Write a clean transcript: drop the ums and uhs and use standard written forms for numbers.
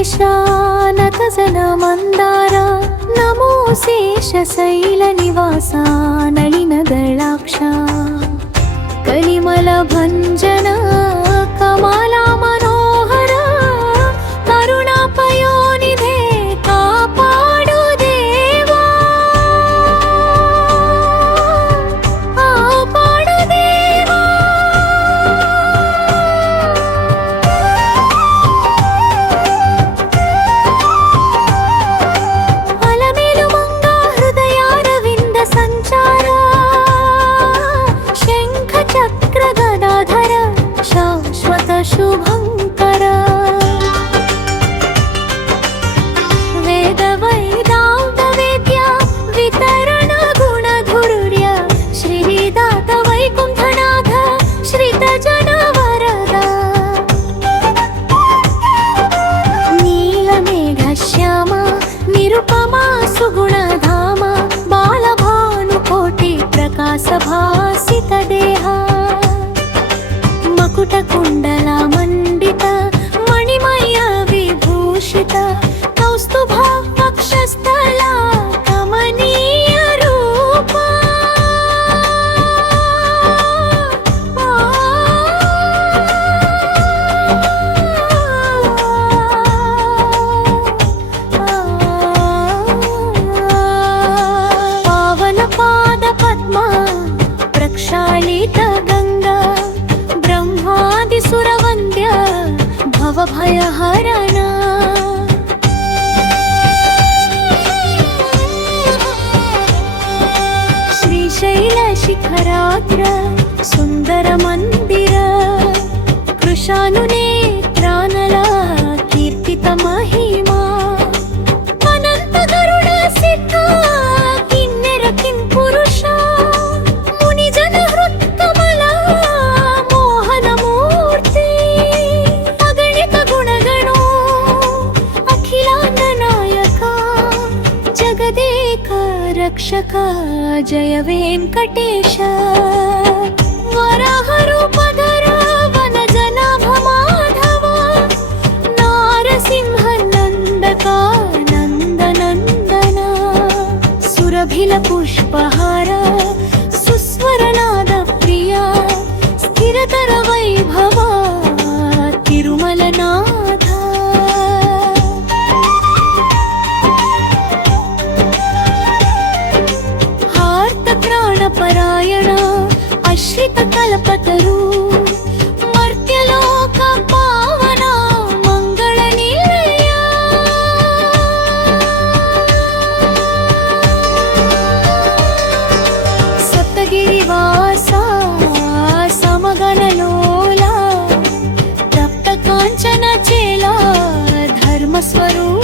ವೆಂಕಟೇಶ ನತಜನ ಮಂದಾರ ನಮೋ ಶೇಷಶೈಲ ನಿವಾಸ ನಳಿನದಳಾಕ್ಷ ಕಲಿಮಲ ಭಂಜನ ಕಮಲ ಮನೋಹರ ಕರುಣಾಪಯೋನಿಧೆ ಕಾಪಾಡು ದೇವಾ ಕಾಪಾಡು ದೇವಾ ಅಲಮೇಲು ಮಂಗ ಹೃದಯಾರವಿಂದ ಸಂಚಾರ ಶಂಖ ಚಕ್ರ ಗದಾಧರ ಶಾಶ್ವತ ಶುಭಂಕರ ವೇದ ವೈದಾಂತ ವೇದ್ಯ ವಿತರಣ ಗುಣಧುರ್ಯ ಶ್ರೀದಾತ ವೈಕುಂಠನಾಥ ಶ್ರಿತ ಜನ ವರದ ನೀಲಮೇಘ ಶ್ಯಾಮ ನಿರುಪಮ ಸುಗುಣಧಾಮ ಬಾಲಭಾನುಕೋಟಿ ಪ್ರಕಾಶ ಭಾಸಿತ ದೇಹ ಮಕುಟ ಕುಂಡಲ ಮಂಡಿತ ಮಣಿಮಯ ವಿಭೂಷಿತ ಕೌಸ್ತುಭ ವಕ್ಷಸ್ಥಲ ಕಮನೀಯ ರೂಪ ಪಾವನ ಪಾದ ಪದ್ಮ ಪ್ರಕ್ಷಾಳಿತ ಗಂಗಾ ಬ್ರಹ್ಮಾದಿ ಸುರವಂದ್ಯ ಭವಭಯಹರಣ ಶ್ರೀಶೈಲ ಶಿಖರಾಗ್ರ ಸುಂದರ ಮಂದಿರ ಕೃಶಾನುನೇತ್ರಾನಲ ಕೀರ್ತಿತ ಮಹಿಮಾ ಅನಂತ ಗರುಡ ಸಿದ್ಧ ಕಿನ್ನೆರ ಕಿಂಪುರುಷ ಮುನಿಜನ ಹೃತ್ಕಮಲ ಮೋಹನ ಮೂರ್ತಿ ಅಗಣಿತ ಗುಣಗಣೋ ಅಖಿಲಾಂಡ ನಾಯಕ ಜಗದೇಕ ರಕ್ಷಕ ಜಯ ವೆಂಕಟೇಶ ವರಾಹ ರೂಪಧರ ವನ ಜನಾಭ ಮಾಧವ ನಾರಸಿಂಹ ನಂದಕ ನಂದನಂದನ ಸುರಭಿಲ ಪುಷ್ಪಹಾರ ಸುಸ್ವರನಾದ ಪ್ರಿಯ ಸ್ಥಿರತರ ವೈಭವ ತಿರುಮಲನಾಥ ಹಾರ್ತ ಪ್ರಾಣ ಪರಾಯಣ ಅಶ್ರಿತ ಕಲ್ಪತರು ಮರ್ತ್ಯಲೋಕ ಪಾವನ ಮಂಗಳ ನಿಲಯ ಸಪ್ತಗಿರಿವಾಸ ಸಮಗನ ಲೋಲ ತಪ್ತ ಕಾಂಚನ ಚೇಲ ಧರ್ಮ ಸ್ವರೂಪ